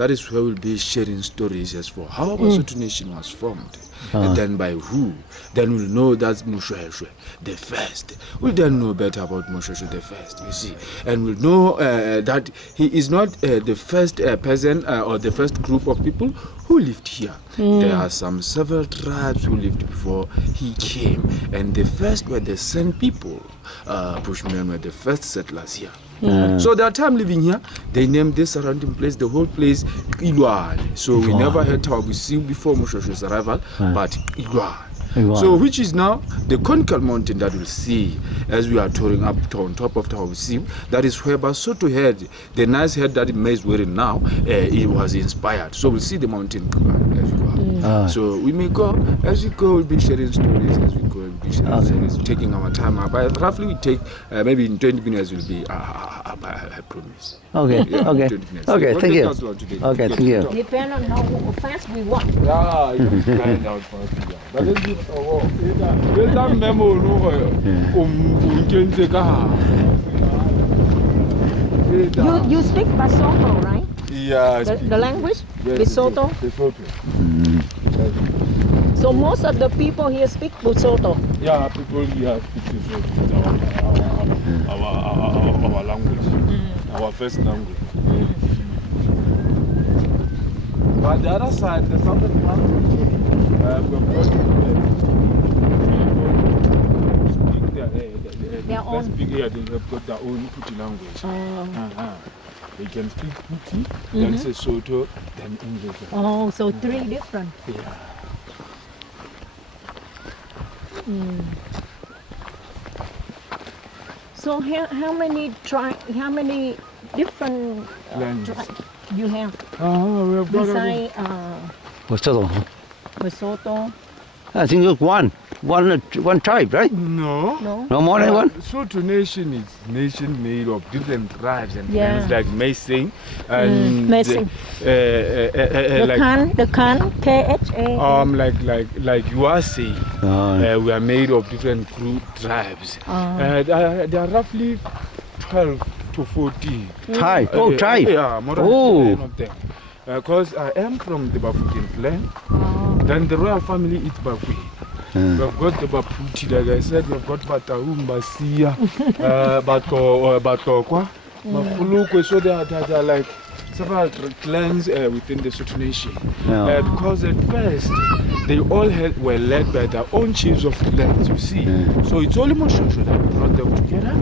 that is where we'll be sharing stories as for how Lesotho nation was formed. And then by who? Then we'll know that's Moshweshwe the first. We'll then know better about Moshweshwe the first, you see. And we'll know that he is not the first peasant or the first group of people who lived here. There are several tribes who lived before he came. And the first were the San people. Bushmen were the first settlers here. So their time living here, they named this surrounding place, the whole place, Ilwane. So we never had Thaba-Bosui before Moshweshwe's arrival, but Ilwane. So which is now the conical mountain that we'll see as we are touring up on top of Thaba-Bosui. That is where Lesotho had the nice head that May is wearing now. It was inspired. So we'll see the mountain as we go up. So we may go as we go. We'll be sharing stories as we go. We'll be sharing stories, taking our time. But roughly we take maybe in 20 minutes will be. I promise. Okay. Yeah, Okay. 20 minutes. Okay. Thank you. Okay. Thank you. Depend on how fast we walk. Yeah, you can find out fast. But then you there's a memo. You speak Lesotho, right? Yeah. The language? Lesotho? So most of the people here speak Lesotho. Yeah, people here speak Lesotho. Our language, our first language. But the other side, the southern language, we've got Their own. they've got their own Kuti language. They can speak Kuti, then Sesotho, then English. Oh, so three different. Yeah. So how many different tribes you have? We have got Besides Lesotho? I think it's one tribe, right? No. No more than one? Lesotho nation is nation made of different tribes and Yeah. things like Mesing and Mesing. The Khan, K-H-A. like you are saying, we are made of different group tribes. There are roughly 12 to 14. Tribe. Tribe. Yeah, more than 10 of them. Because I am from the Bafutian clan. Then the royal family is Bakwi. We've got the Baputi, like I said, we've got Batahum, Basia, Batokwa, Mafulukwe. So there are like several clans within the Lesotho nation. Because at first, they all were led by their own chiefs of clans, you see. So it's only Moshweshwe that brought them together.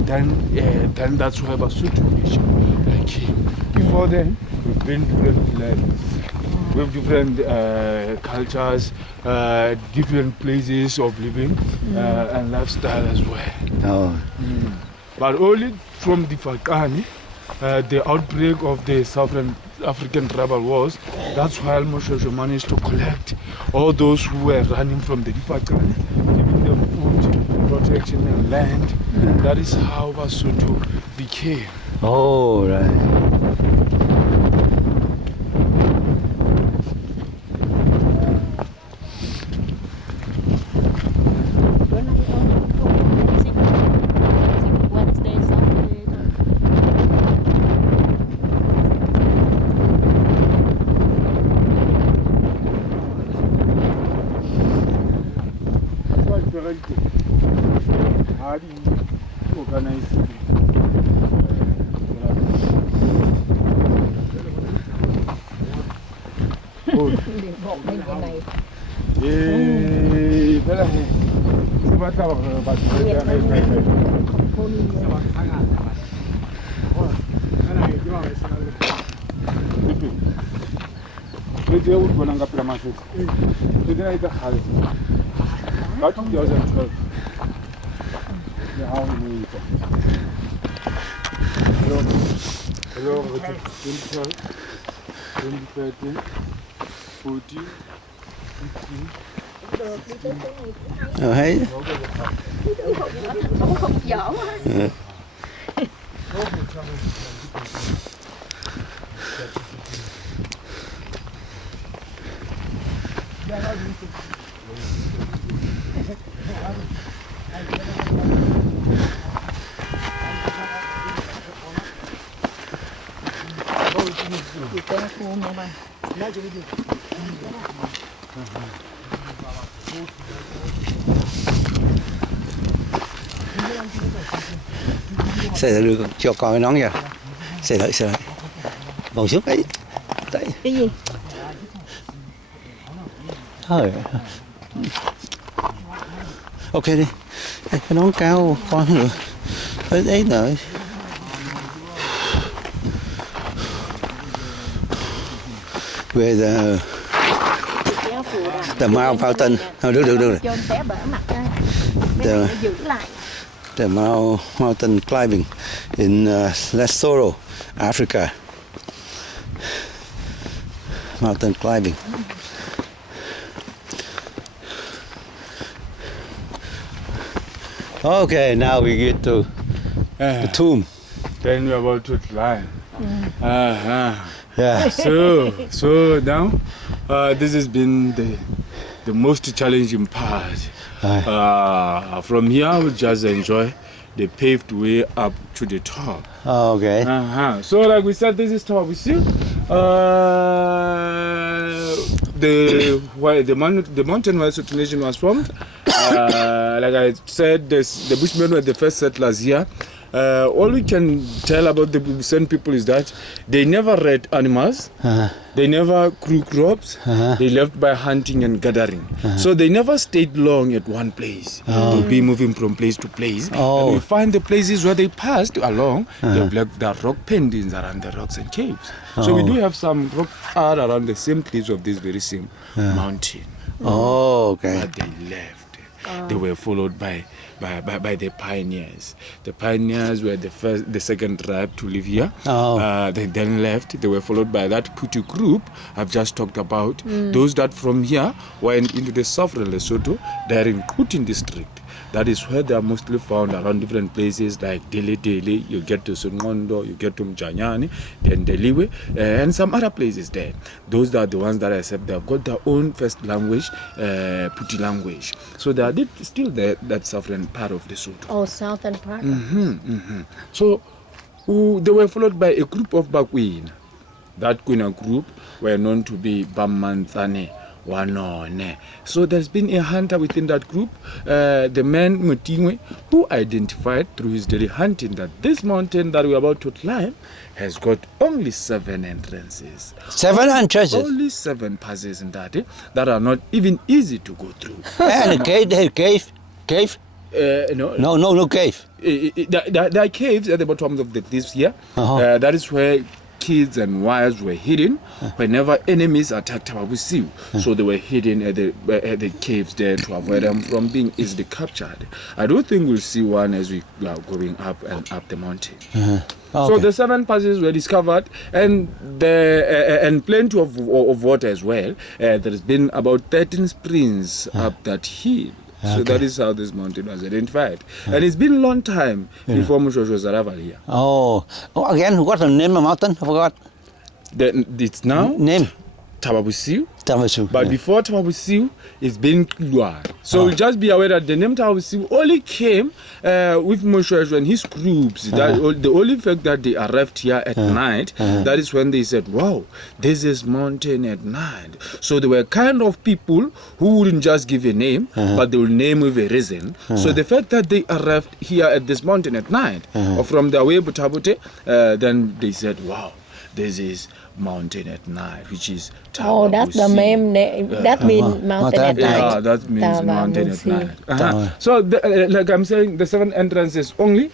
Then that's why Lesotho nation came. Before then, we've been different clans. We have different cultures, different places of living and lifestyle as well. But only from the Fakani, the outbreak of the Southern African tribal wars, that's why Moshweshwe managed to collect all those who were running from the Fakani, giving them food, protection and land. That is how Lesotho became. Oh, right. Hello, 2012, 2013, 14, 15. Hey. Be careful, Mama. Xe đưa cho con cái nón nha. Xe lại. Ngồi xuống đấy. Đấy. Cái gì? Thôi. Ok đi. Cái nón cao con không được. Đấy nữa. Về the mountain. Được. Cho anh té bể mặt ra. The- Mấy giữ lại. The mountain climbing in Lesotho, Africa. Mountain climbing. Okay, now we get to the tomb. Then we're about to climb. Yeah. So now, this has been the most challenging part. From here, we'll just enjoy the paved way up to the top. Okay. So, like we said, this is Thaba-Bosui. The mountain where Lesotho nation was formed. Like I said, the Bushmen were the first settlers here. All we can tell about the Busan people is that they never reared animals, they never grew crops, they lived by hunting and gathering. So they never stayed long at one place. They'll be moving from place to place. And we find the places where they passed along, they've left the rock paintings around the rocks and caves. So we do have some rock art around the same cliffs of this very same mountain. Okay. Where they left. They were followed by the pioneers. The pioneers were the second tribe to live here. They then left. They were followed by that Putu group I've just talked about. Those that from here went into the sovereign Lesotho. They're in Kutin district. That is where they are mostly found around different places like Dele. You get to Sungondo, you get to Mjanyani, then Deliwe, and some other places there. Those are the ones that I said they've got their own first language, Puti language. So they are still there, that sovereign part of Lesotho. Oh, southern part. So they were followed by a group of Bakwina. That Kwina group were known to be Bamanzane. Wanone. So there's been a hunter within that group, the man Mutingwe, who identified through his daily hunting that this mountain that we're about to climb has got only 7 entrances. 7 entrances. Only 7 passes in that are not even easy to go through. And a cave. No cave. There are caves at the bottom of the cliffs here. That is where kids and wives were hidden whenever enemies attacked Thaba-Bosui. So they were hidden at the caves there to avoid them from being easily captured. I don't think we'll see one as we are going up and up the mountain. So the 7 passes were discovered, and plenty of water as well. There has been about 13 springs up that hill. So that is how this mountain was identified. And it's been a long time before Mushosho's arrival here. Again, what's the name of the mountain? I forgot. It's now Name? Thaba-Bosui. Thaba-Bosui. But before Thaba-Bosui, it's been Kluan. So just be aware that the name Thaba-Bosui only came with Mushosho and his groups. The only fact that they arrived here at night, that is when they said, wow, this is mountain at night. So they were kind of people who wouldn't just give a name, but they will name with a reason. So the fact that they arrived here at this mountain at night, or from their way Butabote, then they said, wow, this is mountain at night, which is Thaba-Bosui. Oh, that's the name. That means mountain at night. Yeah, that means mountain at night. So, like I'm saying, the 7 entrances only.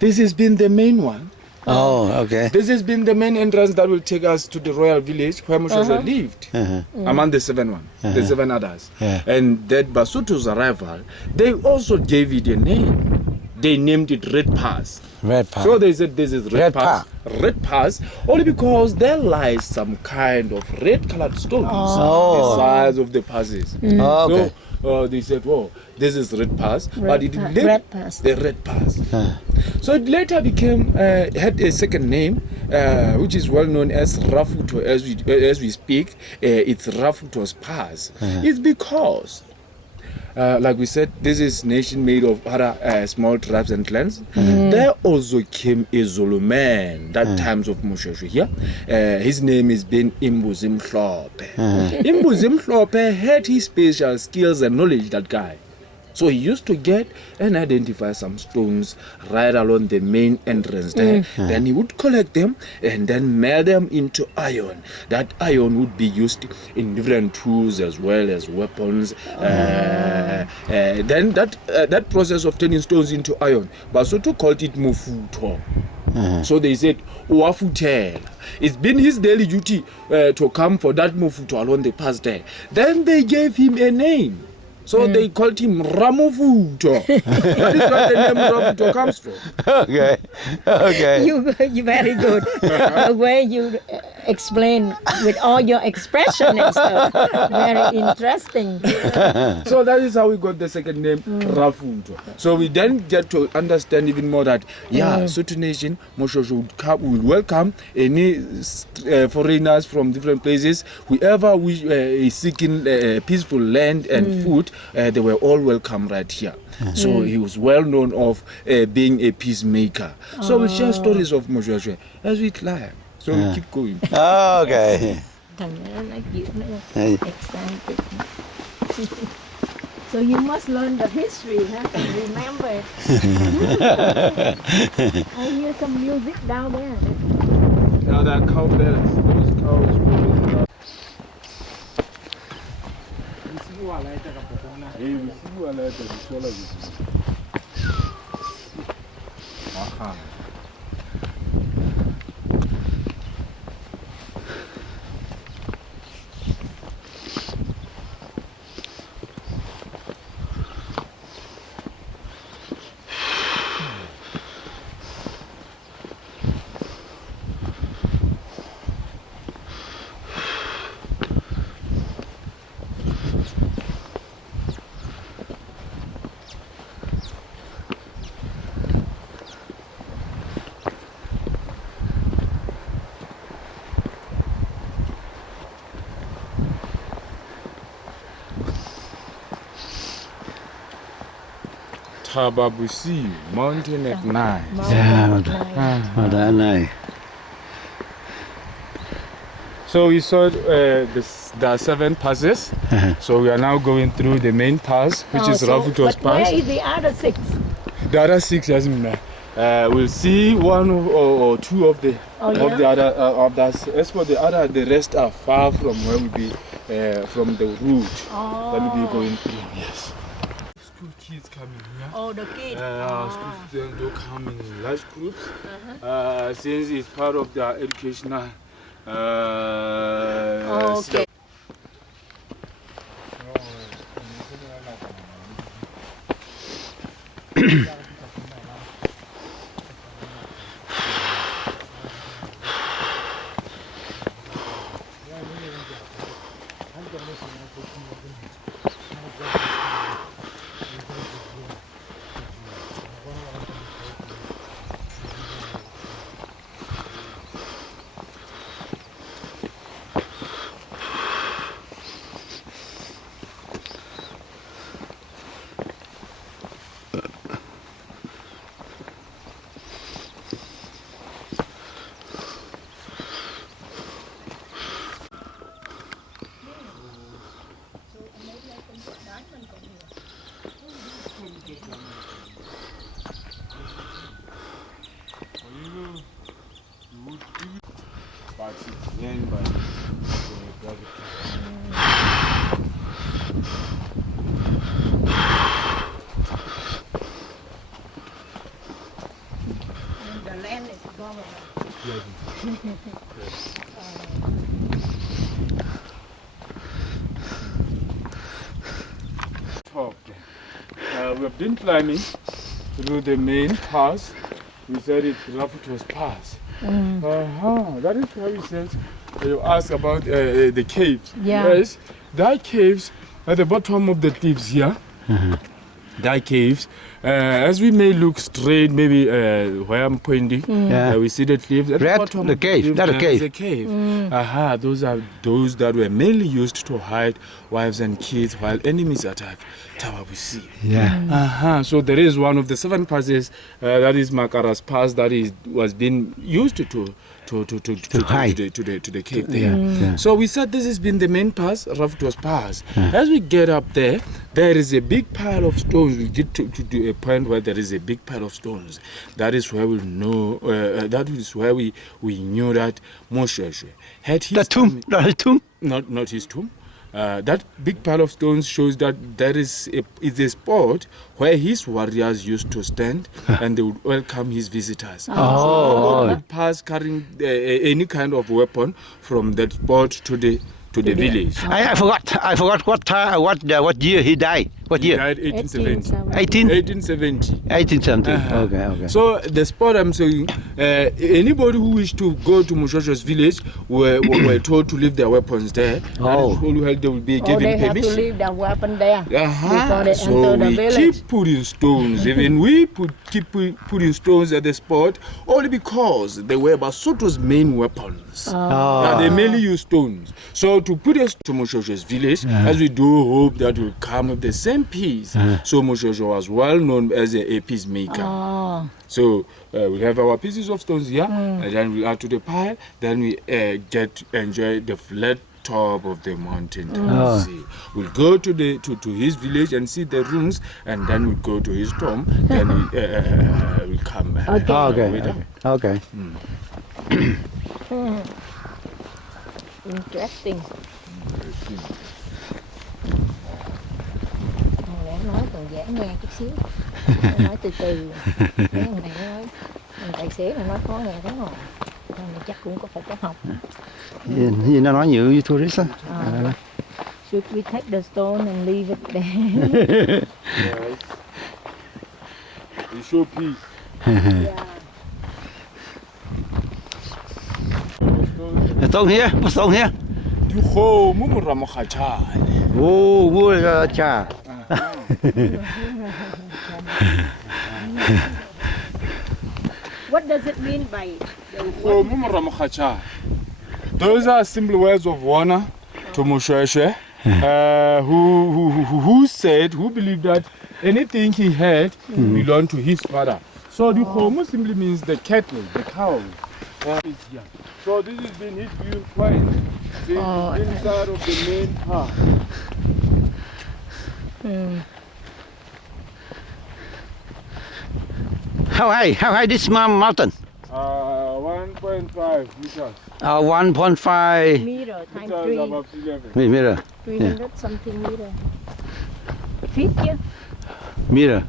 This has been the main one. Okay. This has been the main entrance that will take us to the royal village where Mushosho lived. Among the 7 ones, the 7 others. And that Basotho's arrival, they also gave it a name. They named it Red Pass. Red Pass. So they said this is Red Pass. Red Pass, only because there lies some kind of red-colored stones the size of the passes. Okay. So they said, "Whoa, this is Red Pass," but it didn't name Red Pass. the Red Pass. So it later became had a second name, which is well known as Rafuto. As we speak, it's Rafuto's Pass. It's because like we said, this is nation made of other small tribes and clans. There also came a Zulu man that times of Mosheshu here. His name is Ben Imbuzim Mhlope. Imbuzim Mhlope had his special skills and knowledge, that guy. So he used to get and identify some stones right along the main entrance there. Then he would collect them and then melt them into iron. That iron would be used in different tools as well as weapons. Then that process of turning stones into iron, Basotho called it mufuto. So they said, Uwafutel. It's been his daily duty to come for that mufuto along the path there. Then they gave him a name. So they called him Ramufuto. That is where the name Ramufuto comes from. Okay. You very good. The way you explain with all your expression and stuff. Very interesting. So that is how we got the second name, Rafuto. So we then get to understand even more that, Sotho Nation, Mosheshu would welcome any foreigners from different places. Whoever is seeking peaceful land and food, they were all welcome right here. So he was well known of being a peacemaker. So we'll share stories of Mosheshu as we climb. So we keep going. Okay. Thằng nó chịu nữa. Excited. So you must learn the history, huh? And remember it. I hear some music down there. Now that cow bells, those cows will Thaba-Bosui, mountain at night. So we saw there are 7 passes. So we are now going through the main pass, which is Rafuto's pass. Where is the other 6? The other 6, we'll see 1 or 2 of the other of that. As for the other, the rest are far from where we be from the route that we'll be going through. Yes. School kids coming here. Oh, the kids. School students do come in large groups. Since it's part of their educational. Okay. The land is government. We've been climbing through the main pass. We said it's Rafuto's pass. That is why we said you asked about the caves. Yeah. Yes, there are caves at the bottom of the cliffs here. There are caves As we may look straight, maybe where I'm pointing, we see the cliff. At Red, bottom the of cave, cliff, that's a there's cave. a cave. Those are those that were mainly used to hide wives and kids while enemies attack Thaba-Bosui. Yeah. So there is one of the 7 passes, that is Makara's pass, that was being used to hide. to the cave there. Yeah. So we said this has been the main pass, Raftos Pass. As we get up there is a big pile of stones. We get to a point where there is a big pile of stones. That is where we know. That is where we knew that Moshe had his Tomb, not a tomb. not his tomb. That big pile of stones shows that there is a spot where his warriors used to stand and they would welcome his visitors. So they would pass carrying any kind of weapon from that spot to the village. I forgot what year he died. What He year? died 1870. 1870. 1870. Okay. So the spot I'm saying, anybody who wished to go to Moshosho's village were told to leave their weapons there. Oh. And they will be given they have to permission. leave their weapon there before they So enter the we village. keep putting stones. Even we keep putting stones at the spot only because they were Basotho's main weapons. They mainly use stones. So to put us to Moshosho's village, as we do hope that will come with the same peace. So Moshosho was well known as a peacemaker. So we have our pieces of stones here, and then we add to the pile. Then we get to enjoy the flat top of the mountain. We'll go to his village and see the ruins, and then we'll go to his tomb. Then we'll come back. Okay. Interesting. Để nói còn dễ nghe chút xíu. Nói từ từ. Cái này nói tài xế này nói khó nghe lắm rồi. Nên chắc cũng có phải có học. Gì nó nói nhiều với tourist á. Should we take the stone and leave it there? We show peace. Stone here? What's stone here? Oh, good cha. What does it mean by Those are simple words of honor to Moshosho, who believed that anything he had belonged to his father. So the Homo simply means the cattle, the cow. So this has been his viewpoint, inside of the main part. How high this mountain? 1.5 meters. 1.5 meter times Meters 3? above sea level. meter. 300 something meter. Feet chứ? Meter.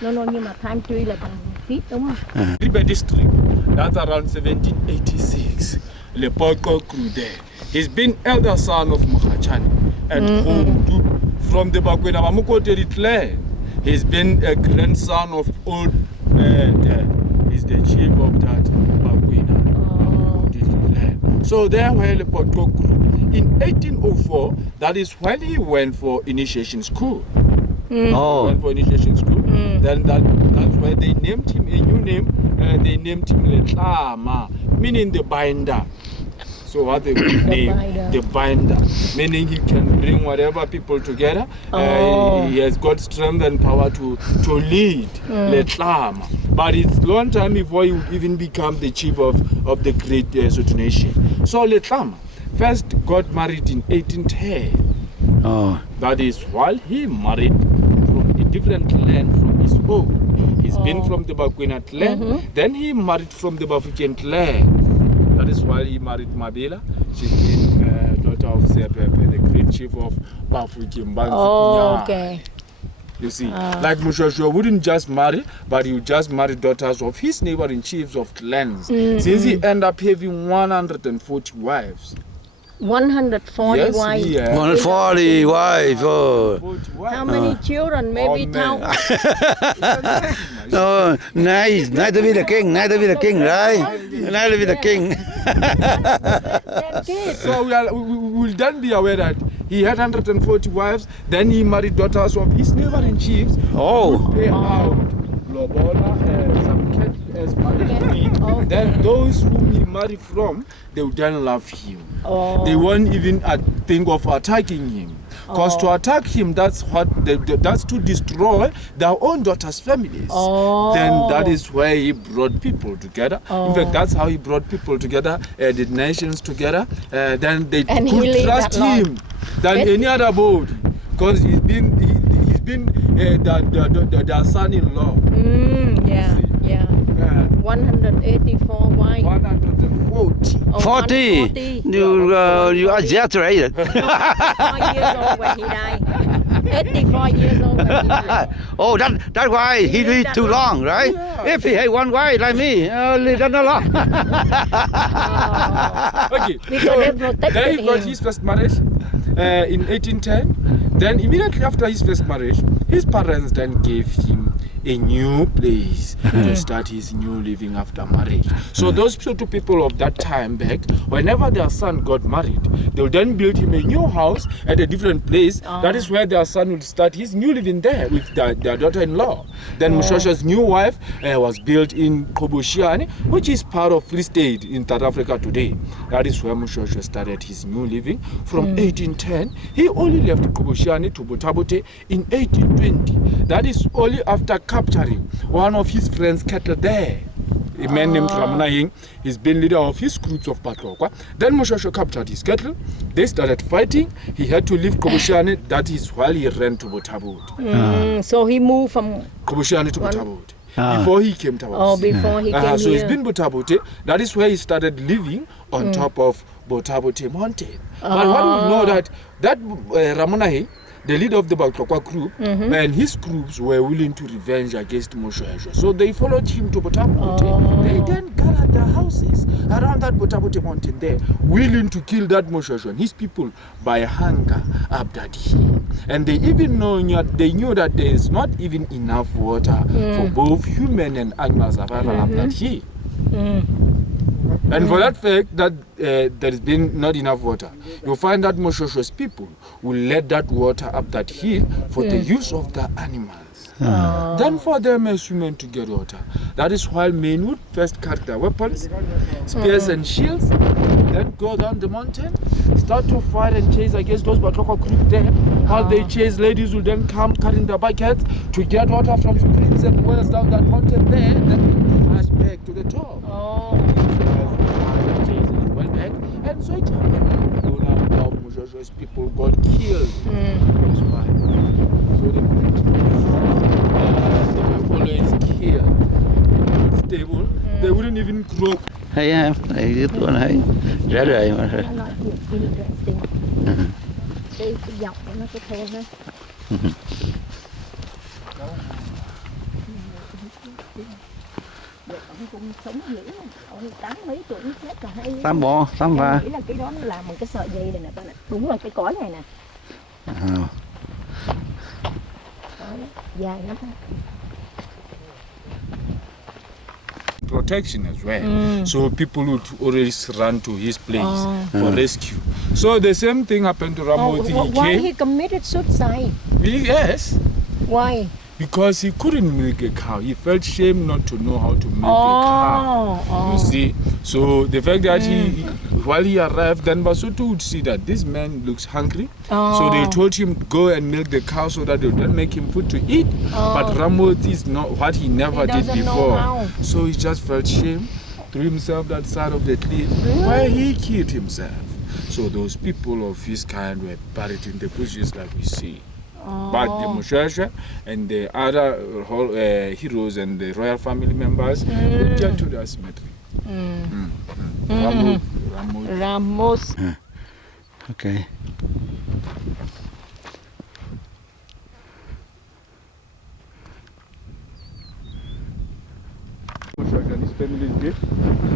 No, nhưng mà time 3 là bằng feet đúng không? Ribe district, that's around 1786. Lepoko grew there. He's been elder son of Makachani and Hodu from the Bakwena Mamukoteri clan. He's been a grandson of old he's the chief of that Bakwena clan. So there where Lepoko grew. In 1804, that is when he went for initiation school. Went for initiation school. Then that's where they named him a new name. They named him Letlama, meaning the binder. So what they would name the binder, meaning he can bring whatever people together. He has got strength and power to lead Letlama. But it's a long time before he would even become the chief of the great Lesotho nation. So Letlama first got married in 1810. That is while he married from a different land from his own. He's been from the Bakwena clan, then he married from the Bafukian clan. That is why he married Mabela. She's been daughter of Sepepe, the great chief of Bafukian. Okay. You see, like Moshosho wouldn't just marry, but he would just marry daughters of his neighboring chiefs of clans. Since he ended up having 140 wives. 140 wives. Yeah. 140 wives. Oh. 40 wives. How many children? Maybe man. Oh, nice to be the king. Nice to be the king, right? Nice to be the king. So we will then be aware that he had 140 wives, then he married daughters of his neighboring chiefs. Oh. Who pay out lobola some cattle as married. Okay. Then those whom he married from, they would then love him. Oh. They won't even think of attacking him. Because to attack him, that's that's to destroy their own daughters' families. Oh. Then that is where he brought people together. In fact, that's how he brought people together, the nations together. Then they And he could lived trust that long. him than any other body. Because he's been their son-in-law. Yeah, yeah. 184 wives. 140. Oh, 40. 140. You exaggerated. 84 years old when he died. 84 years old when he died. Oh, that's why he lived too long, right? Yeah. If he had one wife like me, live that long. Okay, Because so they protected then he got him. his first marriage in 1810. Then immediately after his first marriage, his parents then gave him a new place to start his new living after marriage. So those two people of that time back, whenever their son got married, they would then build him a new house at a different place. That is where their son would start his new living there with their daughter-in-law. Then Moshosho's new wife was built in Koboshiani, which is part of Free State in South Africa today. That is where Moshosho started his new living. From 1810, he only left Koboshiani to Botabote in 1820. That is only after capturing one of his friends' cattle there. A man named Ramunahing, he's been leader of his groups of Patrokwa. Then Moshosho captured his cattle. They started fighting. He had to leave Koboshiani. That is while he ran to Botabot. So he moved from Koboshiani to Botabot. Before he came to us. Oh, before he came So he's here. been Botabote. That is where he started living on top of Botabote mountain. But what we know that Ramunahing, the leader of the Baklokwa group, and his groups were willing to revenge against Moshosho. So they followed him to Botabote. They then gathered their houses around that Botabote mountain there, willing to kill that Moshosho and his people by hunger up that hill. And they even knew that there is not even enough water for both human and animal survival up that hill. And for that fact that there has been not enough water, you'll find that Moshosho's people will let that water up that hill for the use of the animals. Then for them as women to get water. That is why men would first carry their weapons, spears and shields, then go down the mountain, start to fight and chase against those Batloko group there. While they chase, ladies will then come carrying their buckets to get water from springs and wells down that mountain there, then march back to the top. And so it happened. All of Moshosho's people got killed. That's why. So they were always killed. Stable. They wouldn't even grow. Hay em, này cái tuần hay rẻ rời mà. Nó nói interesting. Cái dọc của nó cái thôn đó. Ông cũng sống dữ lắm. Ông 80 mấy tuổi chết rồi hay. Tám bò, tám va. Em nghĩ là cái đó nó làm một cái sợi dây này nè con ạ. Đúng là cái cối này nè. Cối dài lắm. Protection as well. So people would always run to his place for rescue. So the same thing happened to Ramothi. Why he committed suicide? Yes. Why? Because he couldn't milk a cow. He felt shame not to know how to milk a cow. You see? So the fact that while he arrived, then Basotho would see that this man looks hungry. So they told him go and milk the cow so that they would not make him food to eat. But Ramothi is not what he never did before. So he just felt shame, threw himself that side of the cliff where he killed himself. So those people of his kind were buried in the bushes like we see. But the Moshosho and the other heroes and the royal family members would get to the cemetery. Ramos. Okay. Moshosho and his family live.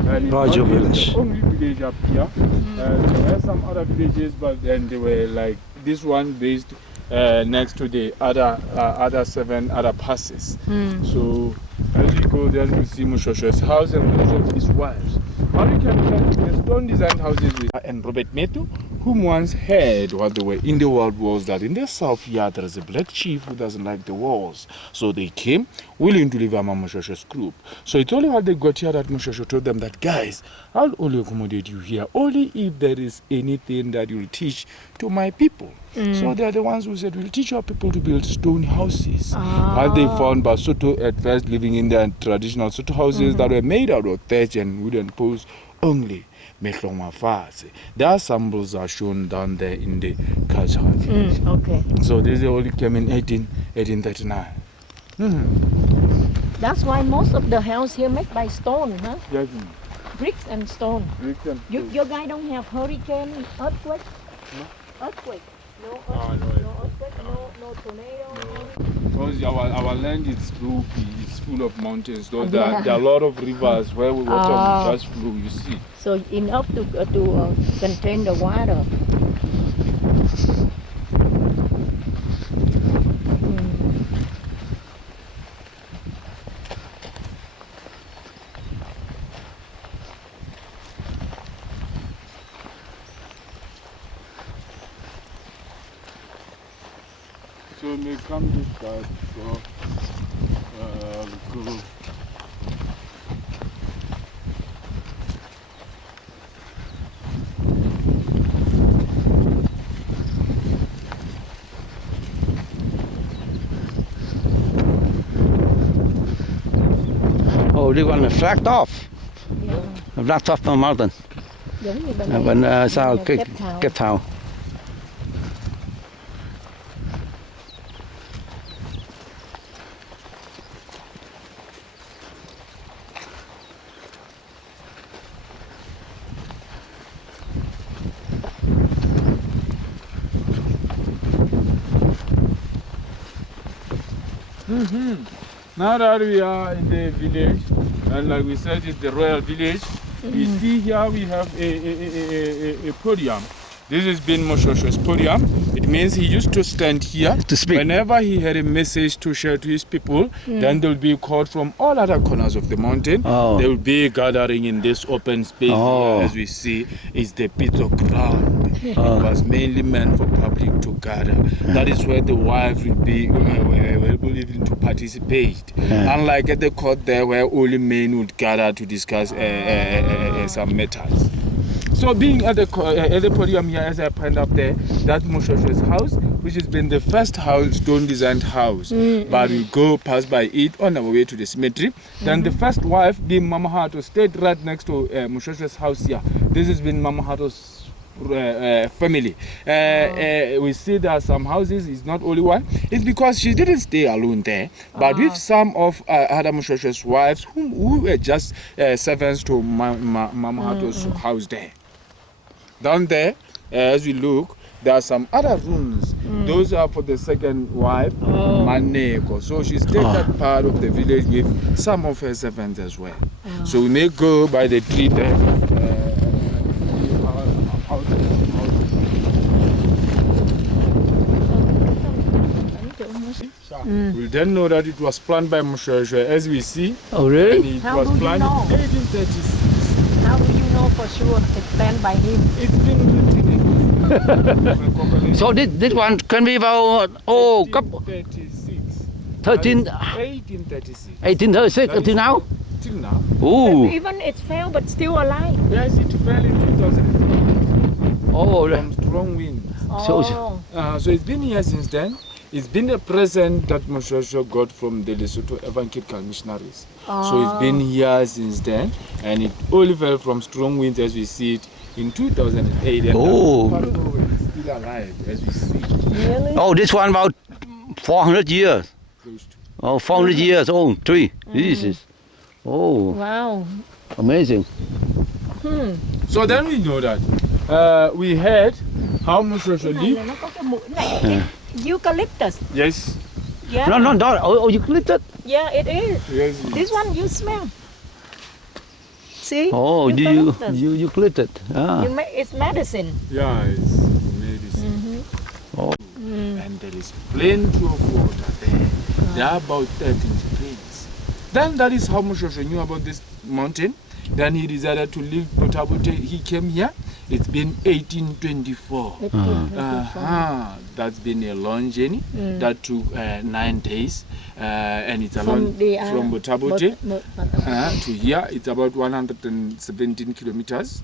And Larger it's not village. the only village up here. There were some other villages, but then they were like this one based next to the other 7 other passes. So as you go there, you see Moshosho's house and those of his wives. How you can tell the stone designed houses with and Robert Metu, whom once heard what they were in the world was that in the south here there is a black chief who doesn't like the wars. So they came willing to leave Moshosho's group. So it's only when they got here that Moshosho told them that, guys, I'll only accommodate you here only if there is anything that you'll teach to my people. So they are the ones who said, we'll teach our people to build stone houses. And they found Basotho at first living in their traditional Sotho houses that were made out of thatch and wooden posts only. Their symbols are shown down there in the cultural village. Okay. So this only came in 1839. That's why most of the house here made by stone, huh? Yes. Bricks and stone. Your guy don't have hurricane, earthquake? No. Earthquake? No no earthquake, no tornado? Because our land is full of mountains. So there are a lot of rivers where water will just flow, you see. So enough to contain the water. So they come this side, so go. Oh, this one is flagged off. Flagged off the mountain. Giống như bên Bên đây sau là Cape Town. Now that we are in the village, and like we said, it's the royal village, we see here we have a podium. This has been Moshosho's podium. It means he used to stand here to speak. Whenever he had a message to share to his people, then they'll be called from all other corners of the mountain. They will be gathering in this open space here, as we see, is the pit of ground. It was mainly meant for public to gather. That is where the wives will be able even to participate. Unlike at the court there where only men would gather to discuss some matters. So being at the podium here, as I pointed up there, that's Moshosho's house, which has been the first house, stone-designed house. But we go past by it on our way to the cemetery. Then the first wife, being Mama Hato, stayed right next to Moshosho's house here. This has been Mama Hato's family. We see there are some houses, it's not only one. It's because she didn't stay alone there, but with some of other Moshosho's wives who were just servants to Mama Hato's house there. Down there, as we look, there are some other rooms. Those are for the second wife, Maneko. So she stayed that part of the village with some of her servants as well. So we may go by the tree there. We then know that it was planned by Moshosho, as we see. Oh, really? And it was planned in 1836. How do you know for sure it's planned by him? It's been written in So this one can be about 1836. 1836 until now? Till now. Ooh. Even it's fell but still alive. Yes, it fell in 2008 from strong winds. Oh. So it's been here since then. It's been a present that Moshosho got from the Lesotho Evangelical missionaries. So it's been here since then, and it only fell from strong winds as we see it in 2008. And it's still alive as we see it. Really? Oh, this one about 400 years. Close to. Oh, 400 years old, tree. Jesus. Oh, Wow. amazing. So then we know that we heard how Moshosho lived. Nó có cái mũi này. Eucalyptus. Yes. Yeah. No. Oh, you clipped it? Yeah, it is. Yes. This one you smell. See? Oh, Eucalyptus. you clipped it. It's medicine. Yeah, it's medicine. And there is plenty of water there. There are about 13 springs. Then that is how Moshosho knew about this mountain. Then he decided to leave Thaba-Bosui. He came here It's been 1824. 1824. That's been a long journey. That took 9 days. And it's along from Thaba-Bosui to here. It's about 117 kilometers.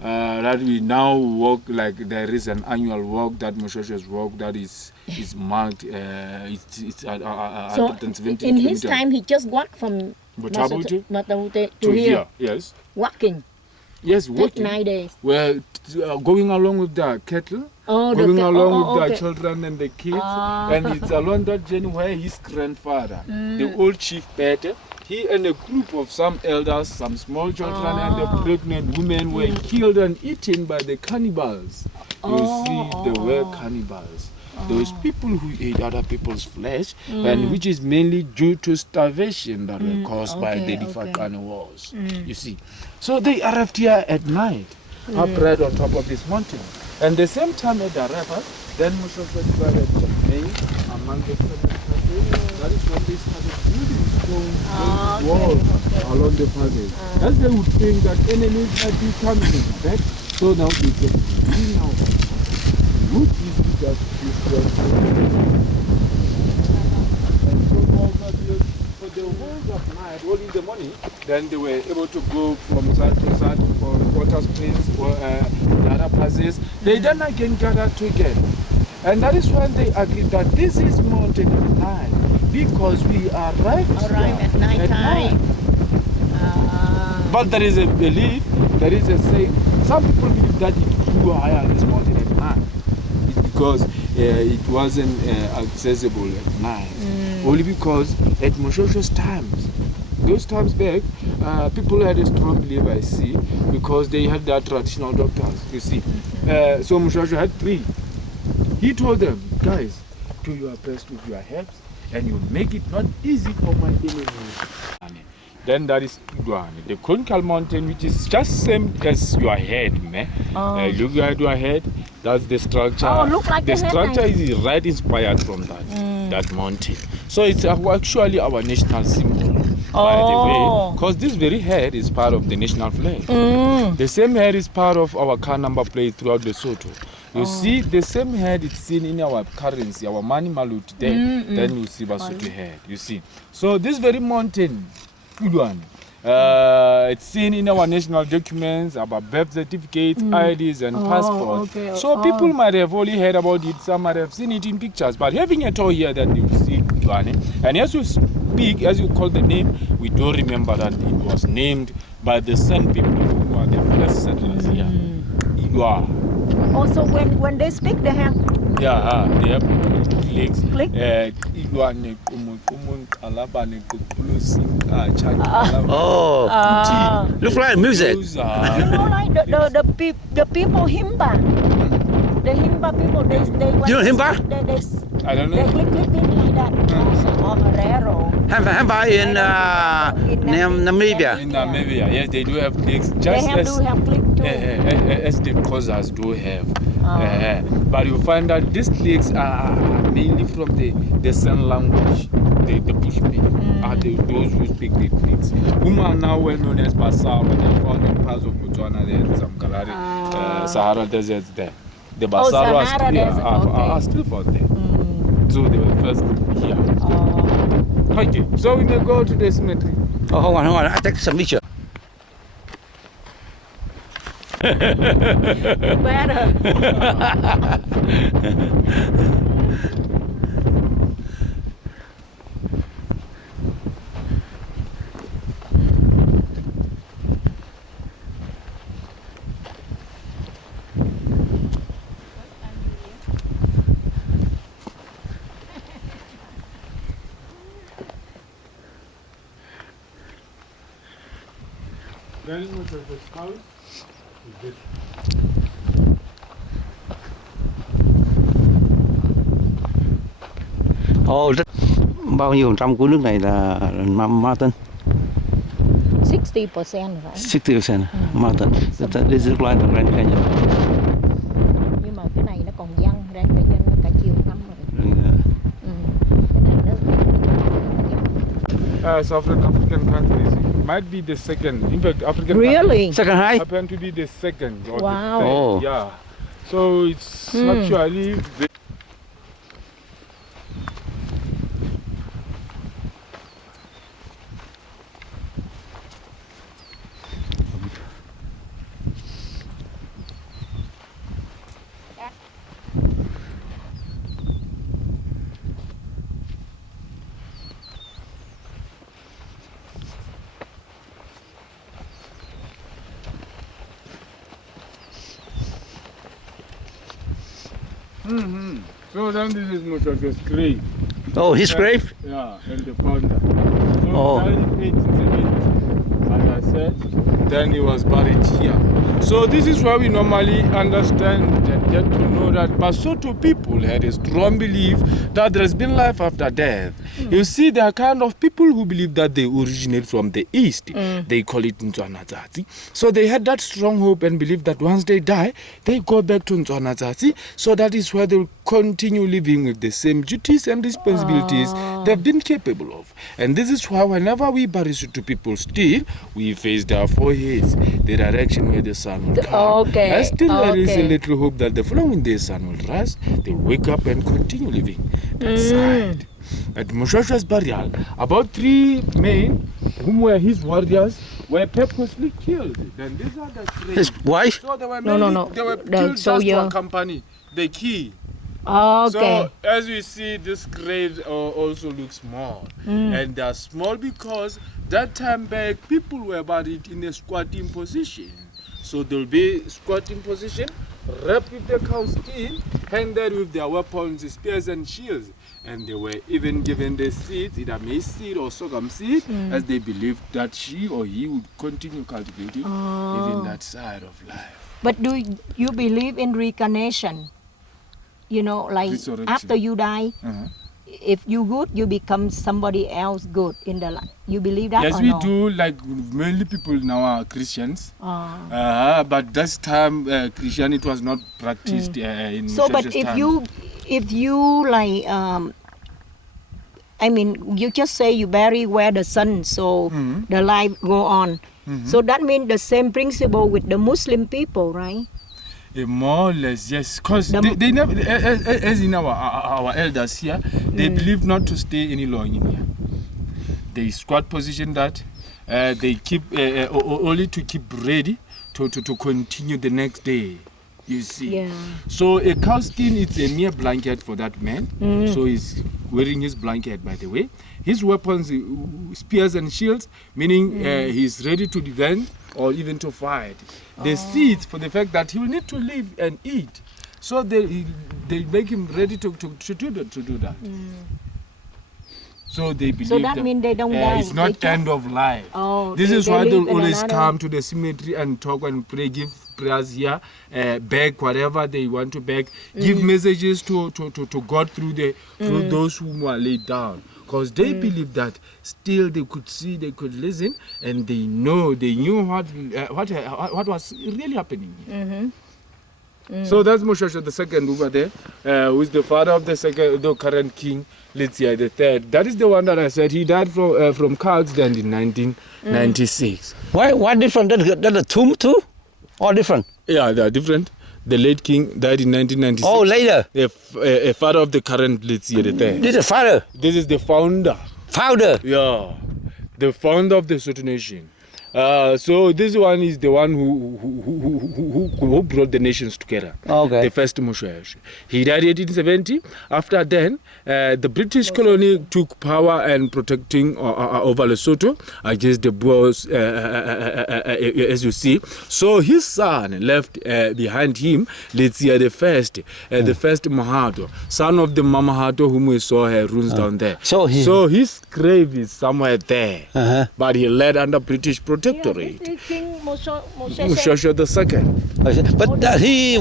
That we now walk, like there is an annual walk that Moshosho's walk that is marked. It's 117 in kilometers. his time, he just walked from Thaba-Bosui to here. Yes. Walking. Yes, Take walking. 9 days. Well, going along with the cattle, going along with the children and the kids, and it's along that journey where his grandfather, the old chief Pete, he and a group of some elders, some small children, and the pregnant women were killed and eaten by the cannibals. You see, they were cannibals. Those people who ate other people's flesh, and which is mainly due to starvation that were caused by the Difakane wars. You see, so they arrived here at night, up right on top of this mountain. And the same time at the river, then Moshosho divided the main among the family. That is when they started building stone walls along the passage. As they would think that enemies might be coming back, so now they get now. Wood is just for the whole of night, all in the morning, then they were able to go from side to side for water springs or the other passes. They then again gathered together. And that is when they agreed that this is mountain at night, because we arrive at night time. But there is a belief, there is a saying, some people believe that it grew higher this mountain at night. Because it wasn't accessible at night. Only because at Moshosho's times, those times back, people had a strong belief, I see, because they had their traditional doctors, you see. So Moshosho had 3. He told them, guys, do your best with your herbs, and you make it not easy for my enemies. Then that is Idwane, the conical mountain, which is just same as your head, man. Look at your head. That's the structure. Look like the structure is right inspired from that mountain. So it's actually our national symbol, by the way, because this very head is part of the national flag. The same head is part of our car number plate throughout Lesotho. You see, the same head is seen in our currency, our money malut there. Then you see Basotho head. You see. So this very mountain, good one. It's seen in our national documents, our birth certificates, IDs, and passports. So people might have only heard about it, some might have seen it in pictures, but having a tour here that you see Idwane, and as you speak, as you call the name, we do remember that it was named by the San people who are the first settlers here. Idwane. Also, when they speak, they have they have legs. Look like music. You know, like the people Himba. The Himba people, they You know Himba? They I don't they know. click like that. Or Herero. Himba in Namibia. In Namibia, yes, they do have legs. They Just have click too. as the Xhosas do have. But you find that these legs are mainly from the San language, the Bushmen, are those who speak the legs. Whom are now well known as Basar, but they found in parts of Botswana, there and some Kalahari, Sahara deserts there. The Basar are still found there. So they were first here. Okay, so we may go to the cemetery. Oh, hold on. I take some picture. Better. Very much of this house is this. Bao nhiêu phần trăm của nước này là mountain? 60%, right? 60% mountain. This is like the Grand Canyon. Nhưng mà cái này nó còn văng, Grand Canyon nó cả chiều năm rồi. Cái này sovereign African countries. It might be the second. In fact, African Really? Second high? countries happen to be the second or Wow. the third. Oh. Yeah. So it's actually very So then this is Mushosho's grave. Oh, his grave? Yeah, and the founder. So Oh. died in 1870, like I said. Then he was buried here. So this is where we normally understand and get to know that Basotho people had a strong belief that there has been life after death. You see, there are kind of people who believe that they originate from the east. They call it Ntswana-Tsatsi. So they had that strong hope and belief that once they die, they go back to Ntswana-Tsatsi. So that is where they'll continue living with the same duties and responsibilities they've been capable of. And this is why whenever we bury Sotho people still, we face their foreheads, the direction where the sun will come. Okay, And still there is a okay. little hope that the following day sun will rise, they'll wake up and continue living that side. At Mushosho's burial, about 3 men, whom were his warriors, were purposely killed. Then these are the three. His wife? So they were No, mainly, no. They were The killed just to soldier. accompany the key. Okay. So as we see, this grave also looks small, and they are small because that time back people were buried in a squatting position. So they'll be squatting position, wrapped with the cow skin, handed with their weapons, spears and shields. And they were even given the seeds, either maize seed or sorghum seed, as they believed that she or he would continue cultivating even that side of life. But do you believe in reincarnation? You know, like Resurrection. after you die, if you good, you become somebody else good in the life. You believe that Yes, or we no? do. Like mainly people now are Christians. But this time Christianity was not practiced in So, but Mushosho's time. if you like, I mean, you just say you bury where the sun, so the life go on. So that means the same principle with the Muslim people, right? More or less, yes. Because they never, as in our elders here, they believe not to stay any long in here. They squat position that they keep only to keep ready to continue the next day. You see. Yeah. So a cow skin is a mere blanket for that man. So he's wearing his blanket, by the way. His weapons, spears and shields, meaning he's ready to defend or even to fight. The seeds for the fact that he will need to live and eat. So they make him ready to do that. So they believe So that means they don't die. it's not They end of life. Oh, This they- is they why live they'll in always another- come to the cemetery and talk and pray, give prayers here, beg whatever they want to beg, give messages to God through those who are laid down. Because they believe that still they could see, they could listen, and they knew what was really happening here. So that's Mushosho the second over there, who is the father of the current king, Letsia the third. That is the one that I said he died from car accident in 1996. Why different? That the tomb too? All different? Yeah, they are different. The late king died in 1996. Oh, later. A father of the current Letsia the third. This is the father. This is the founder. Founder. Yeah, the founder of the Sotho nation. So this one is the one who brought the nations together. Okay. The first Mushosho. He died in 1870. After then, the British colony took power and protecting over Lesotho against the Boers, as you see. So his son left behind him Letsia the first, the first Mahato, son of the Mamahato whom we saw her runes down there. So his grave is somewhere there, but he led under British protectorate. King Mushosho the second. But he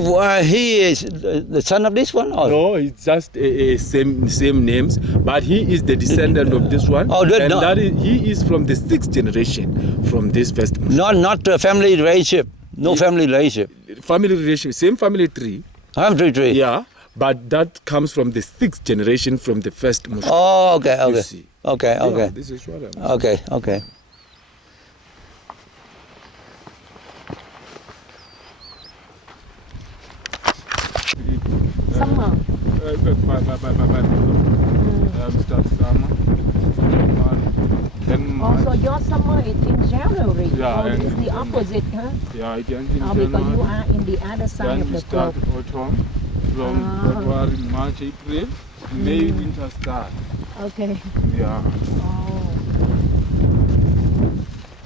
is the son of this one? Or? No, it's just same names, but he is the descendant of this one. Oh, and no. he is from the 6th generation from this first Mushosho. Not a family relationship. No family relationship. Family relation, same family tree. Family tree. Yeah, but that comes from the 6th generation from the first Mushosho. Oh, okay, You okay. see. Okay, Yeah, okay. this is what I'm saying. Okay, okay. Summer. Start summer, January, then March. Also, your summer is in January. Yeah, Oh, and it's the then- opposite, huh? Yeah, it ends in Oh, because January. you are in the other side Then of we the start globe. autumn from February, March, April, May, winter start. Okay. Yeah. Oh.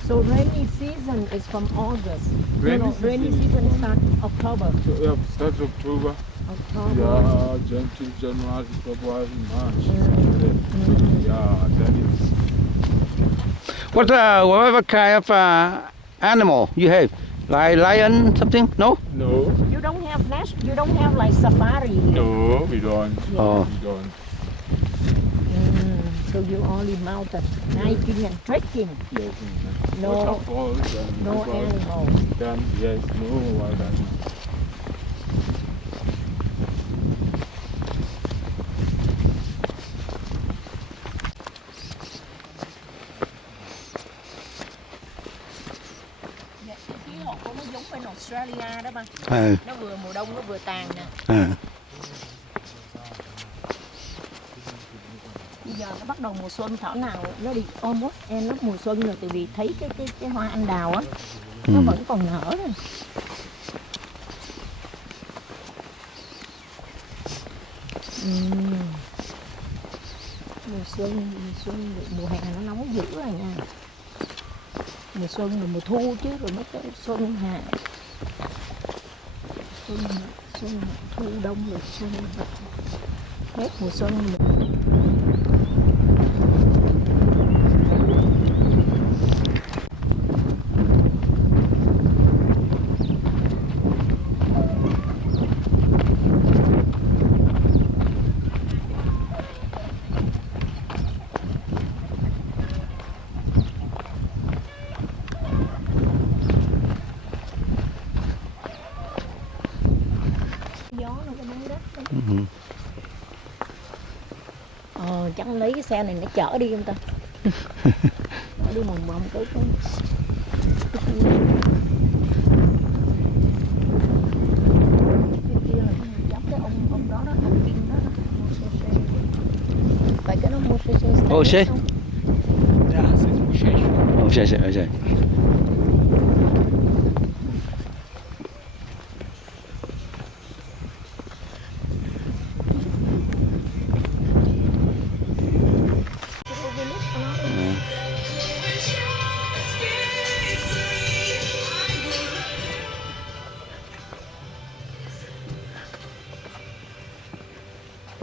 So rainy season is from August. Rainy Rainy season is season from- starts October. So, yeah, start October. October. Yeah, till January, February, March. Yeah, then it's What kind of animal you have? Like lion, something? No? no, You don't have you don't have like safari here. no, we don't. Yeah. Oh. We don't. So you only mountain hiking and trekking. Yes, No. waterfalls and No rivers. animals. Then yes, no wild animals. Khí hậu của nó giống bên Australia đó ba. À, Nó vừa mùa đông nó vừa tàn nè. à. Bây giờ nó bắt đầu mùa xuân, thảo nào nó đi almost end lúc mùa xuân rồi, tại vì thấy cái hoa anh đào á nó vẫn còn nở rồi. Mùa xuân, mùa hè nó nóng dữ rồi nha. Mùa xuân rồi mùa thu chứ, rồi mới tới xuân hạ. Xuân thu đông rồi xuân hạ. Hết mùa xuân rồi. Gió nó có nắng đất đó. Chắc lấy cái xe này nó chở đi không ta? Chở đi mòn mòn cái kia là chắc cái ông đó đó, ông Kim đó, phải cái nó mua xe Ô xe. Yeah, it's Musheshu. Ồ, xe, xe, xe.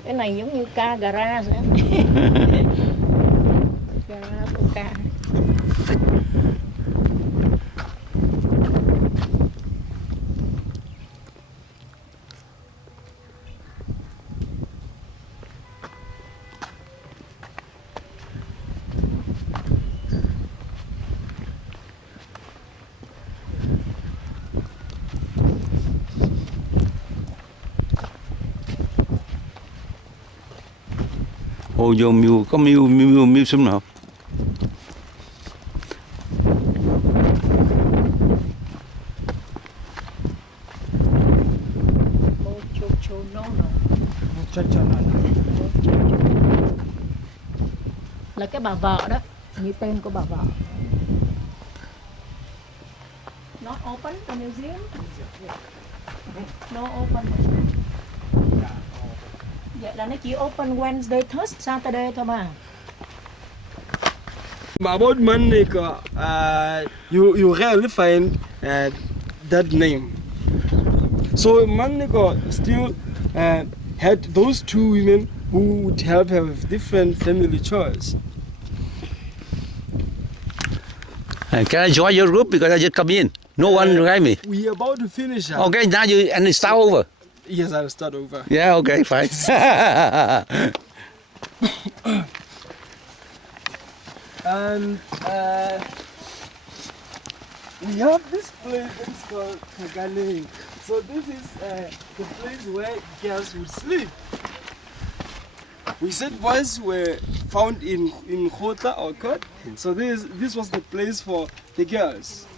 Cái này giống như ca gara vậy. Gara của ca. Ồ, vô miêu, có miêu sum nào? Là cái bà vợ đó, như tên của bà vợ. Not open the museum? No open. Vậy là nó chỉ open Wednesday, Thursday, Saturday thôi mà. About Manika, you rarely find that name. So Manika still had those two women who would help her with different family chores. Can I join your group because I just come in? No one guide me. We are about to finish. Okay, now you and it start over. Yes, I'll start over. Yeah, okay, fine. And we have this place that is called Kagane. So this is the place where girls would sleep. we said boys were found in Khota or Kot. So this was the place for the girls.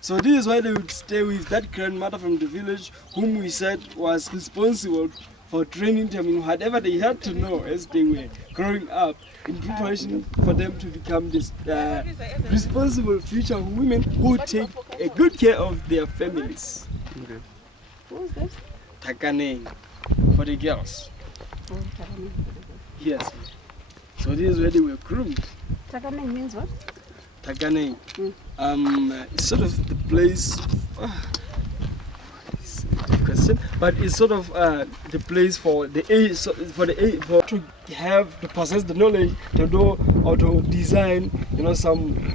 So this is why they would stay with that grandmother from the village, whom we said was responsible for training them in whatever they had to know as they were growing up, in preparation for them to become this responsible future women who take a good care of their families. Okay. What was this? Takane for the girls. Yes. So this is where they were groomed. Takane means what? Takane. It's sort of the place. It's a difficult question, but it's sort of the place for to possess the knowledge to do or to design, some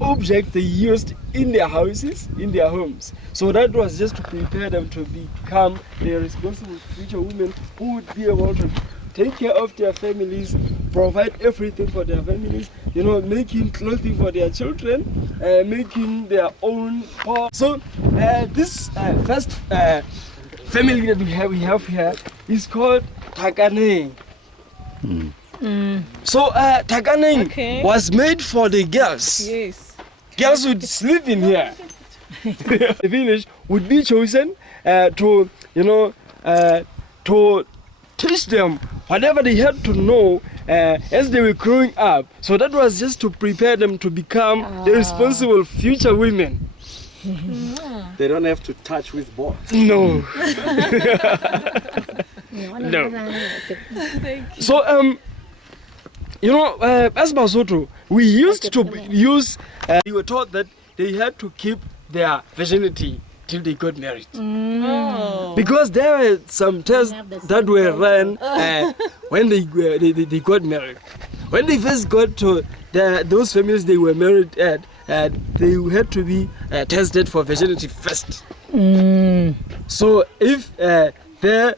objects they used in their houses, in their homes. So that was just to prepare them to become the responsible future women who would be able to take care of their families, provide everything for their families, making clothing for their children, making their own pot. So this first family that we have here is called Takane. So Takane was made for the girls. Yes. Girls would sleep in here. The village would be chosen to teach them whatever they had to know as they were growing up. So that was just to prepare them to become the responsible future women. They don't have to touch with boys. No. No. So as Basotho, we used to use. We were taught that they had to keep their virginity till they got married. Because there were some tests that were run when they got married. When they first got to those families they were married at, they had to be tested for virginity first. So if they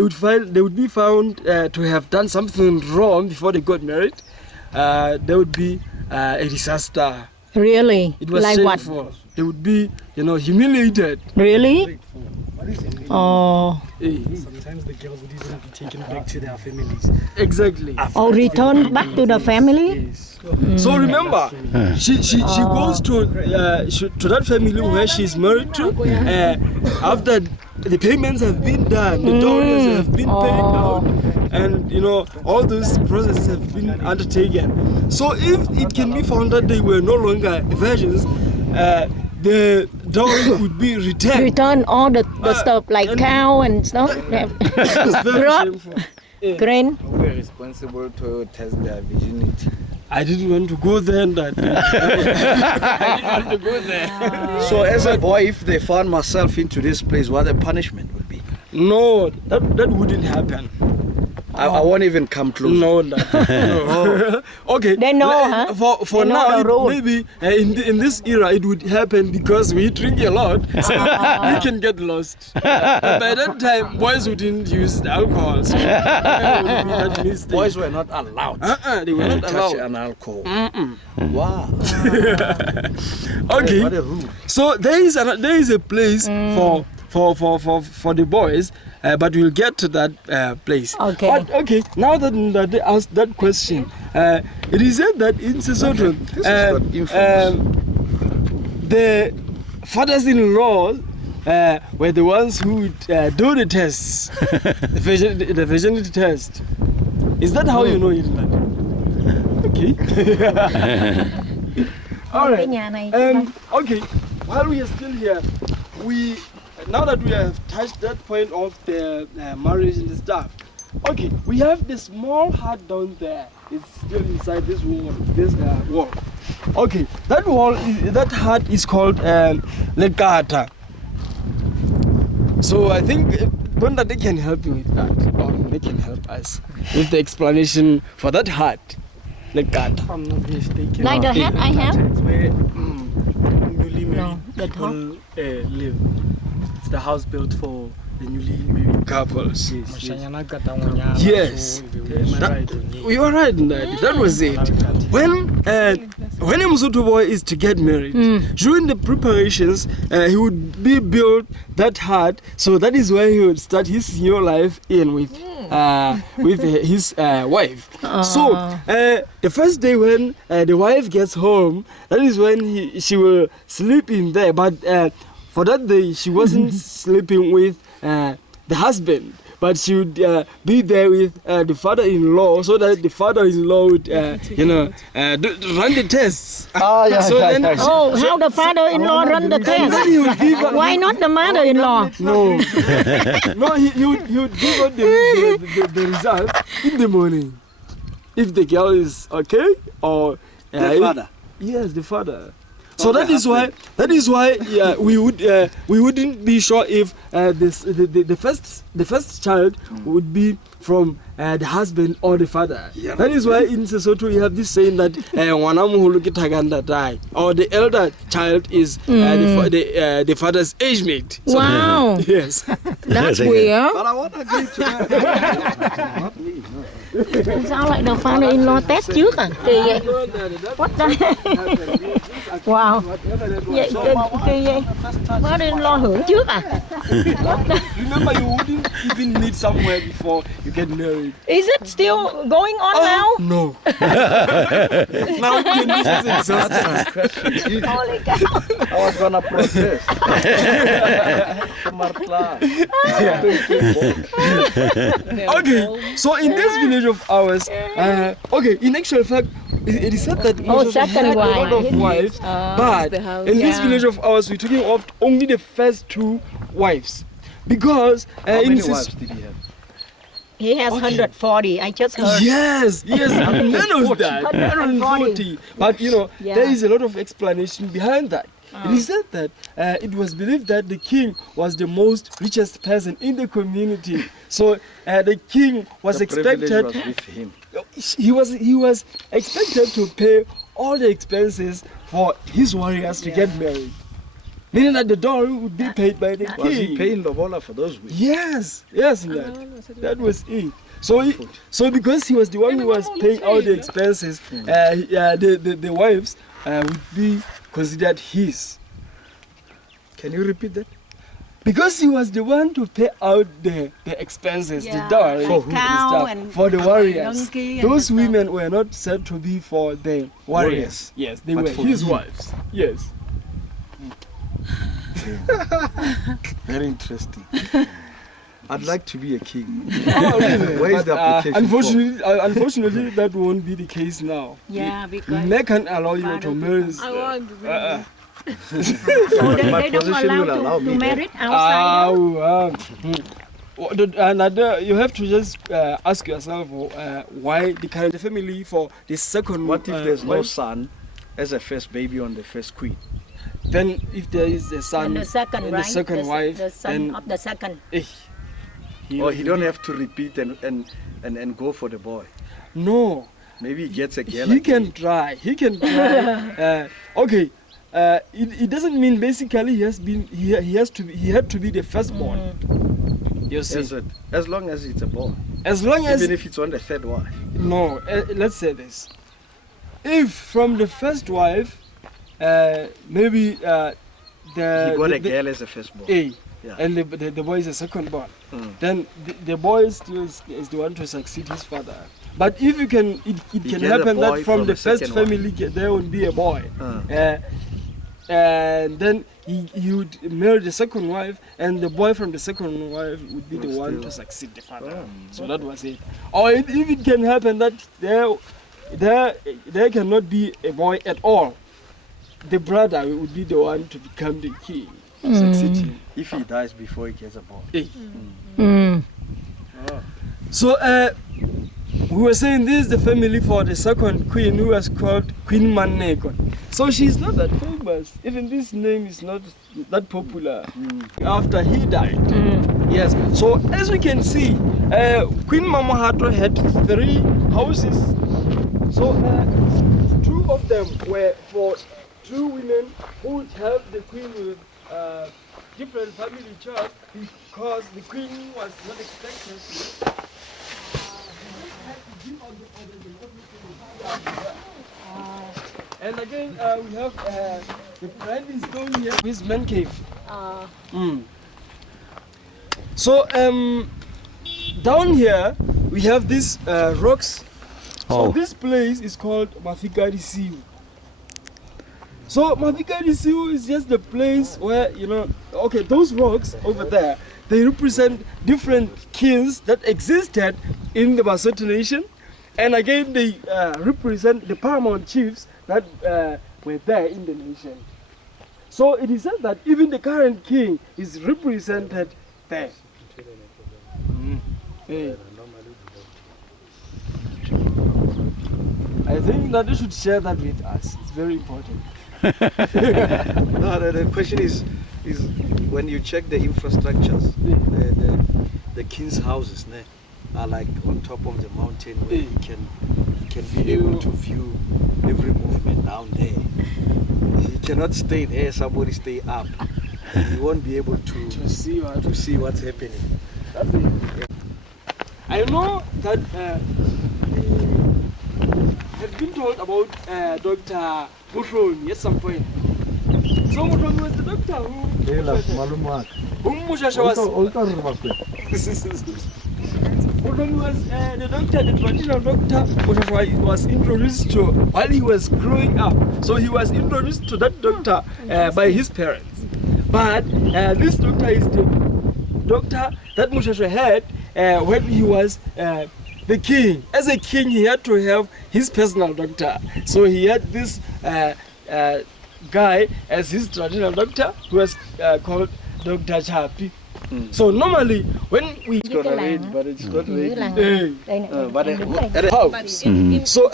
would be found to have done something wrong before they got married, there would be a disaster. Really? It was like shameful. what? They would be, humiliated. Really? Oh. Sometimes the girls would even be taken back to their families. Exactly. Oh, return back to the family? Yes. So remember, she goes to that family where she's married to after the payments have been done, the dowries have been paid out, and all those processes have been undertaken. So if it can be found that they were no longer virgins, the dowry would be returned. Return all the stuff like cow and stuff. It's very Crop. shameful. Grain. Who were responsible to test their virginity? I didn't want to go there that day. I didn't want to go there. So as a boy, if they found myself into this place, what the punishment would be? No, that wouldn't happen. I won't even come close. No. Okay. They know, For They know now, the rule. maybe in this era it would happen because we drink a lot, so we can get lost. By that time, boys wouldn't use alcohol. So that would be that mistake. Boys were not allowed They were not to touch allowed. an alcohol. Wow. Okay. What a rule. So there is a place for the boys, but we'll get to that place. Okay. But, okay. Now that they asked that question, it is said that in Lesotho, the fathers-in-law were the ones who would do the tests, the virginity test. Is that how you know it? Okay. All right. Okay. While we are still here, now that we have touched that point of the marriage and the stuff, okay, we have the small hut down there. It's still inside this wall. Okay, that hut is called Lekata. So I think Bonda, they can help you with that, or they can help us with the explanation for that hut. Lekata. If I'm not mistaken. Like the hat I have? It's where newly married the people live. It's the house built for the newly married Couples. Yes. Yes. You are right in that. That was it. When when a Mosotho boy is to get married, during the preparations, he would be built that hard. So that is where he would start his new life in with his wife. So the first day when the wife gets home, that is when she will sleep in there. But for that day, she wasn't sleeping with the husband, but she would be there with the father-in-law, so that the father-in-law would, run the tests. Oh, yeah, So yeah, then- yeah. Oh, how the father-in-law run the And then test? he would give her, Why not the mother-in-law? no, no, he would give her the result in the morning. If the girl is okay, or The father. yes, the father. So that is why we wouldn't be sure if the first child would be from the husband or the father. Yeah. That is why in Lesotho we have this saying that or the elder child is the father's age mate. So- Wow, Yes. that's weird. But I want to agree to that. Not me, no. Sao lại được father-in-law test trước à? Kỳ vậy. What the? Wow. Vậy kỳ vậy. Father-in-law hưởng trước à? Remember, you wouldn't even meet somewhere before you get married. Is it still going on now? No. Now conditions exhausted. Holy cow. I was going to protest. Smart class. Okay, so in this village of ours, in actual fact, it is said that Mosotho second had a lot wife. of wives, but in this village of ours, we're talking of only the first 2 wives. Because How in many Sis- wives did he have? He has 140. I just heard. Yes, none of that. 140. But Yeah. there is a lot of explanation behind that. It is said that it was believed that the king was the most richest person in the community. So the king was The privilege expected. was with him. He was expected to pay all the expenses for his warriors to get married. Meaning that the dowry would be paid by the Was he king. paying Lobola for those weeks? Yes, that was it. So because he was the one who was paying all the expenses, the wives would be considered his. Can you repeat that? Because he was the one to pay out the expenses, the dowry, like and cow stuff, and for the warriors. donkey and Those stuff. women were not said to be for the warriors. Yes, they But were for his him. wives. Yes. Very interesting. I'd like to be a king. Where Where is the application unfortunately, that won't be the case now. Yeah, because They can't allow you to marry. I want for? so they My don't position will allow allow to me that. marry outside. Another, you have to just ask yourself why the current family for the second. What if there's no wife, son as a first baby on the first queen? Then if there is a son And the second, and right? the second wife, the son then of the second. Or he don't have to repeat and go for the boy. No, Maybe he gets a girl. he again. can try. He can try. Okay. It doesn't mean basically he had to be the firstborn. You see, As long as it's a boy. as long as Even if it's on the third wife. no, let's say this. If from the first wife, maybe He got a the girl as a firstborn. A, Yeah. and the boy is a second born, Mm. then the boy still is the one to succeed his father. But if you can, it You can get a happen boy that from from the the first second one. family there will be a boy, Uh. and then he would marry the second wife, and the boy from the second wife would be the Will one still- to succeed the father. Oh. So that was it. Or if it can happen that there cannot be a boy at all, the brother would be the one to become the king, to succeed him. If he dies before he gets a boy. So we were saying this is the family for the second queen, who was called Queen Maneko. So she's not that famous. Even this name is not that popular after he died. Yes. So as we can see, Queen Mamahato had 3 houses. So 2 of them were for 2 women who would help the queen with different family charts, because the queen was not expected to. And again, we have the grinding stone here, his man cave. So down here we have these rocks. So this place is called Mafikadisiu. So Mafikadisiu is just the place where, you know, okay, those rocks over there, they represent different kings that existed in the Basotho nation. And again, they represent the paramount chiefs that were there in the nation. So it is said that even the current king is represented there. Hey. I think that you should share that with us. It's very important. No, the question is when you check the infrastructures, the king's houses are like on top of the mountain where you can be able to view every movement down there. You cannot stay there, somebody stay up. You won't be able to see what's happening. That's it. I know that we have been told about Dr. Mushoni at some point. So Mushoni was the doctor who Mushasha was. Mushoni was the doctor, the traditional doctor Mushasha was introduced to while he was growing up. So he was introduced to that doctor by his parents. But this doctor is the doctor that Mushasha had when he was the king. As a king, he had to have his personal doctor. So he had this guy as his traditional doctor, who was called Dr. Chapi. So normally, when we It's got a red, but it's not red. So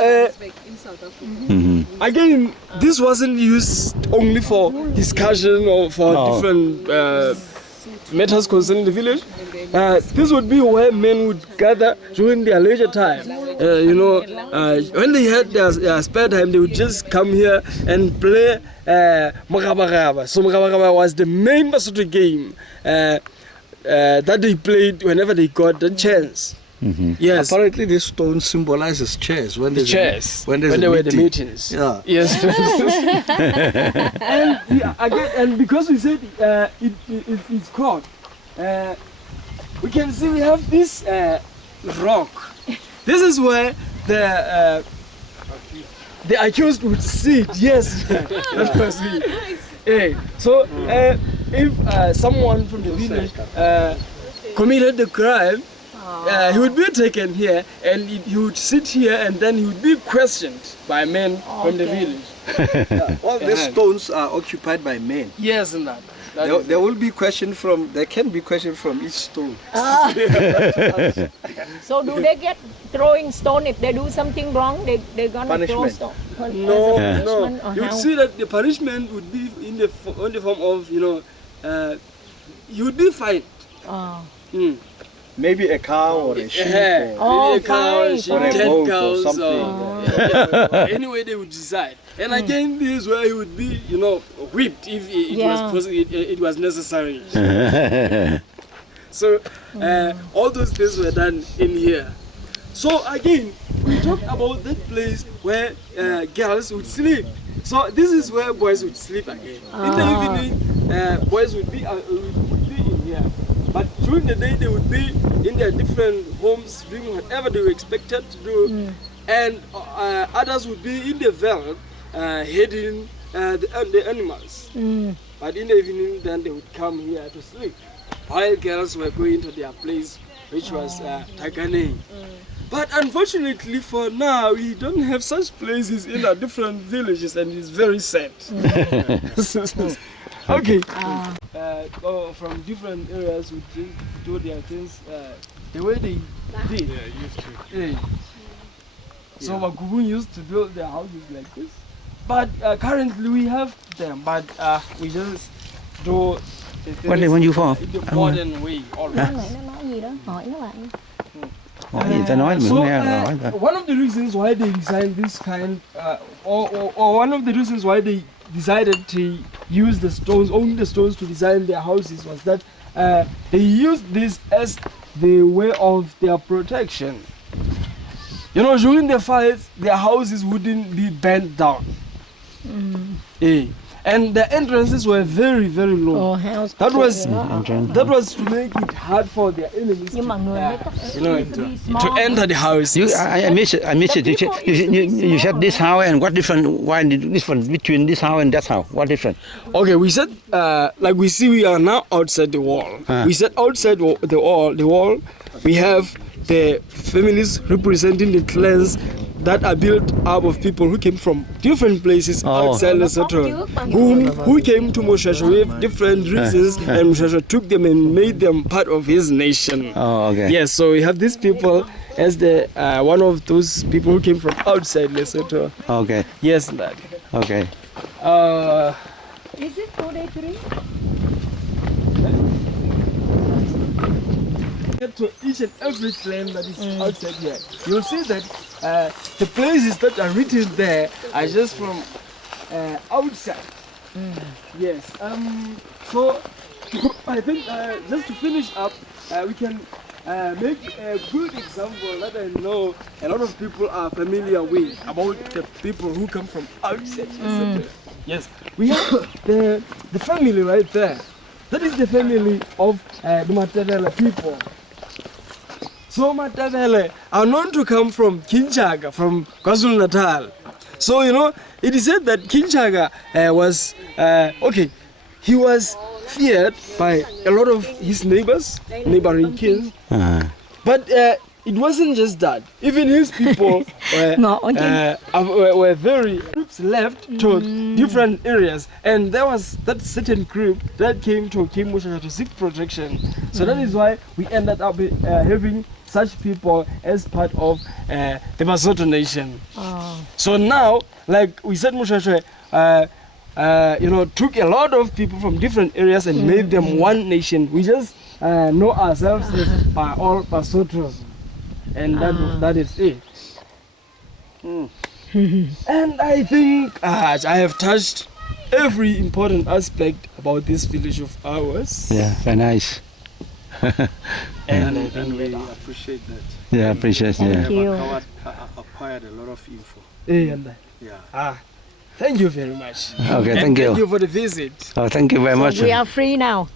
again, this wasn't used only for discussion or for different matters concerning the village. This would be where men would gather during their leisure time. When they had their spare time, they would just come here and play Magabagaba. So Magabagaba was the main Basotho game that they played whenever they got the chance. Yes. Apparently, this stone symbolizes chairs. When The chairs. When there were the meetings. Yeah. Yes. and because we said it's called, we can see we have this rock. This is where the accused would sit. Yes. That was it. So if someone from the village committed the crime, he would be taken here and he would sit here and then he would be questioned by men from the village. All these stones are occupied by men. Yes, and that. There will be question from. There can be question from each stone. So do they get throwing stone if they do something wrong? They're gonna throw Punishment. stone. No. Punishment or You would how? see that the punishment would be in the form of you would be fined. Maybe a cow or a sheep. Yeah, Oh, maybe a cow, a fine, sheep, Or a 10 goat or cows, something. anyway they would decide. And again, this is where he would be, whipped if it was necessary. So all those things were done in here. So again, we talked about that place where girls would sleep. So this is where boys would sleep again. In the evening, boys would be in here. But during the day, they would be in their different homes doing whatever they were expected to do. And others would be in the veld heading the animals. But in the evening, then they would come here to sleep. While girls were going to their place, which was Tagane. But unfortunately for now, we don't have such places in our different villages, and it's very sad. Okay. From different areas, we do their things the way they did. Yeah, used to. So Makubu used to build their houses like this. But currently we have them, but we just do the What do you for? in the modern way always. Nó nói gì đó, hỏi nó lại. Hỏi gì ta nói mình So, không nghe rồi hỏi ta. one of the reasons why they designed this kind, or one of the reasons why they decided to use the stones, only the stones to design their houses, was that they used this as the way of their protection. During the fights, their houses wouldn't be bent down. And the entrances were very, very low. Oh, house. That was Entrance. that was to make it hard for their enemies to, Nhưng mà người mới to enter the house. I miss it. I miss it. You said this house and what different? Why different between this house and that house? What different? Okay, we said like we see we are now outside the wall. We said outside the wall we have the families representing the clans that are built up of people who came from different places outside Lesotho, who came to Moshasha with different reasons, and Moshasha took them and made them part of his nation. Oh, okay. Yes, so we have these people as the one of those people who came from outside Lesotho. Okay. Yes, Dad. Okay. Is it 43? To each and every clan that is outside here, you'll see that the places that are written there are just from outside. Yes. So I think just to finish up, we can make a good example that I know a lot of people are familiar with about the people who come from outside. Yes, we have the family right there. That is the family of the Matadela people. So Matadele are known to come from Kinshasa, from KwaZulu-Natal. So, you know, it is said that Kinshasa was, he was feared by a lot of his neighboring kings. But it wasn't just that. Even his people were very groups left to different areas, and there was that certain group that came to King Moshasha to seek protection. So that is why we ended up having such people as part of the Lesotho nation. So now, like we said, Moshasha, took a lot of people from different areas and made them one nation. We just know ourselves as all Lesotho. And that is it. And I think I have touched every important aspect about this village of ours. Yeah, very nice. And I think we appreciate that. Yeah, appreciate. Thank Yeah. you. Acquired a lot of info. Yeah. Thank you very much. Okay, And thank you. Thank you for the visit. Oh, thank you very much. We are free now.